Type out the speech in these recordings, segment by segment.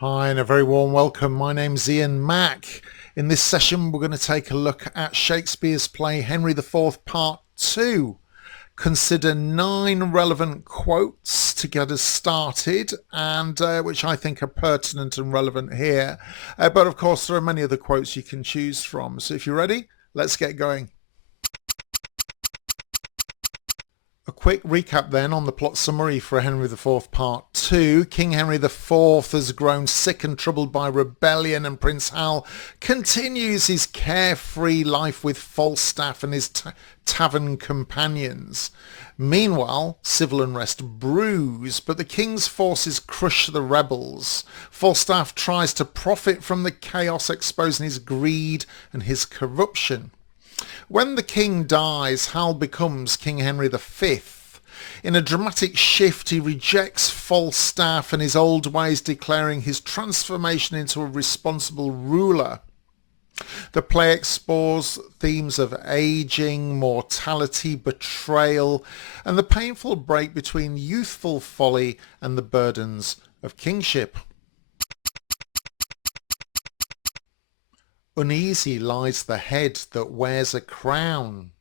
Hi, and a very warm welcome. My name's Ian Mack. In this session, we're going to take a look at Shakespeare's play Henry IV, Part 2. Consider 9 relevant quotes to get us started, and which I think are pertinent and relevant here. But of course, there are many other quotes you can choose from. So if you're ready, let's get going. A quick recap then on the plot summary for Henry IV Part 2. King Henry IV has grown sick and troubled by rebellion, and Prince Hal continues his carefree life with Falstaff and his tavern companions. Meanwhile, civil unrest brews, but the king's forces crush the rebels. Falstaff tries to profit from the chaos, exposing his greed and his corruption. When the king dies, Hal becomes King Henry V. In a dramatic shift, he rejects Falstaff and his old ways, declaring his transformation into a responsible ruler. The play explores themes of aging, mortality, betrayal, and the painful break between youthful folly and the burdens of kingship. Uneasy lies the head that wears a crown.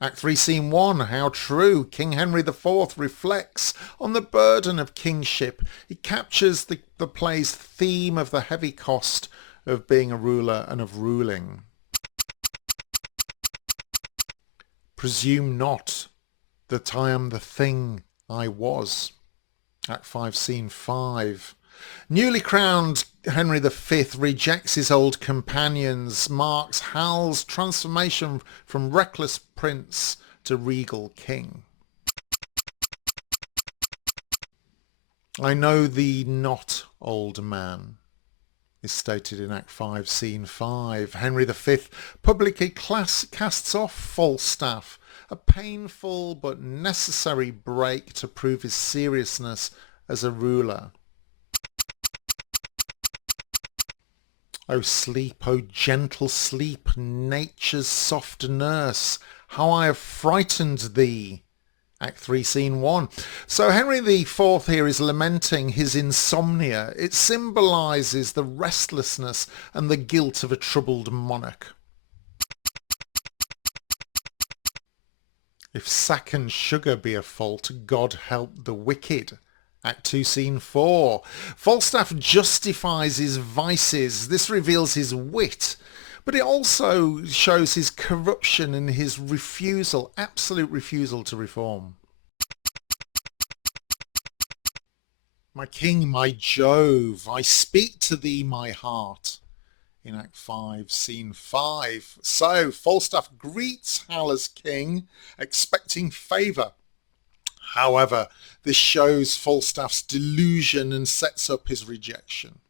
Act 3, Scene 1, how true. King Henry IV reflects on the burden of kingship. He captures the play's theme of the heavy cost of being a ruler and of ruling. Presume not that I am the thing I was. Act 5, Scene 5. Newly crowned Henry V rejects his old companions, marks Hal's transformation from reckless prince to regal king. I know thee not, old man, is stated in Act 5, Scene 5. Henry V publicly casts off Falstaff, a painful but necessary break to prove his seriousness as a ruler. O sleep, O gentle sleep, nature's soft nurse, how I have frightened thee. Act 3, Scene 1. So Henry IV here is lamenting his insomnia. It symbolises the restlessness and the guilt of a troubled monarch. If sack and sugar be a fault, God help the wicked. Act 2, Scene 4. Falstaff justifies his vices. This reveals his wit, but it also shows his corruption and his refusal, absolute refusal to reform. My king, my Jove, I speak to thee, my heart. In Act 5, Scene 5. So Falstaff greets Hal as king, expecting favour. However, this shows Falstaff's delusion and sets up his rejection.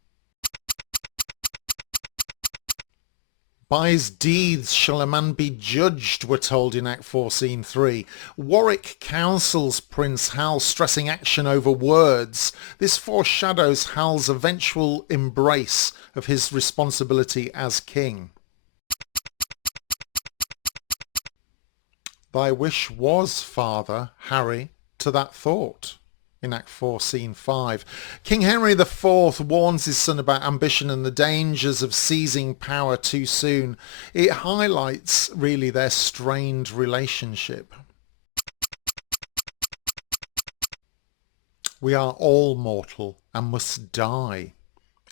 By his deeds shall a man be judged, we're told in Act 4, Scene 3. Warwick counsels Prince Hal, stressing action over words. This foreshadows Hal's eventual embrace of his responsibility as king. Thy wish was, father, Harry, to that thought. In Act 4, Scene 5. King Henry IV warns his son about ambition and the dangers of seizing power too soon. It highlights really their strained relationship. We are all mortal and must die.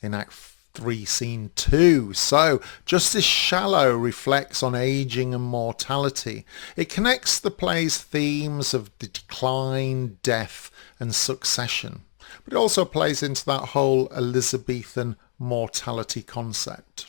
In Act 3, Scene 2. So, Justice Shallow reflects on ageing and mortality. It connects the play's themes of decline, death and succession. But it also plays into that whole Elizabethan mortality concept.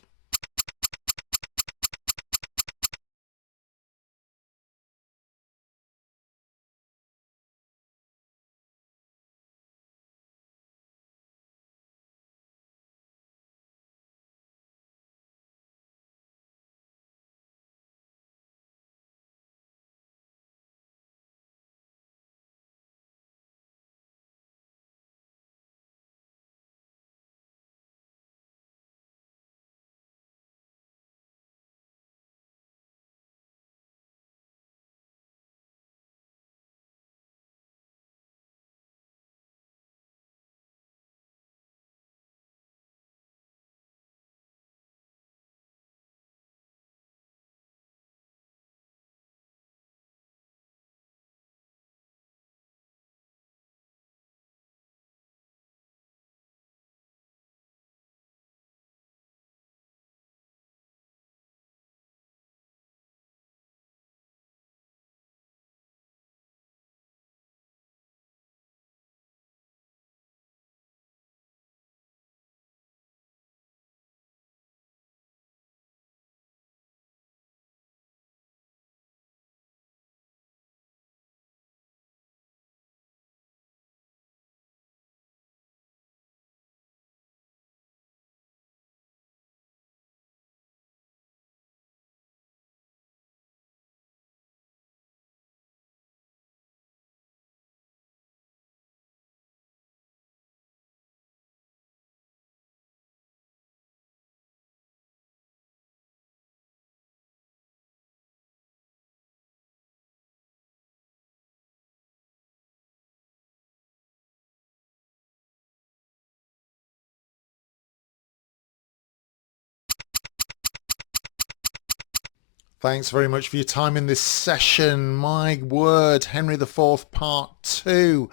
Thanks very much for your time in this session. My word, Henry IV Part 2,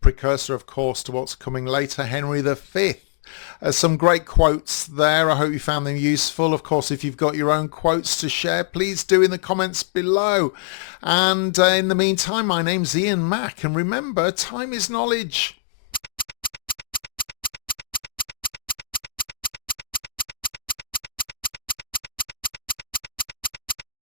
precursor of course to what's coming later, Henry V. Some great quotes there. I hope you found them useful. Of course, if you've got your own quotes to share, please do in the comments below. And in the meantime, my name's Ian Mack, and remember, time is knowledge.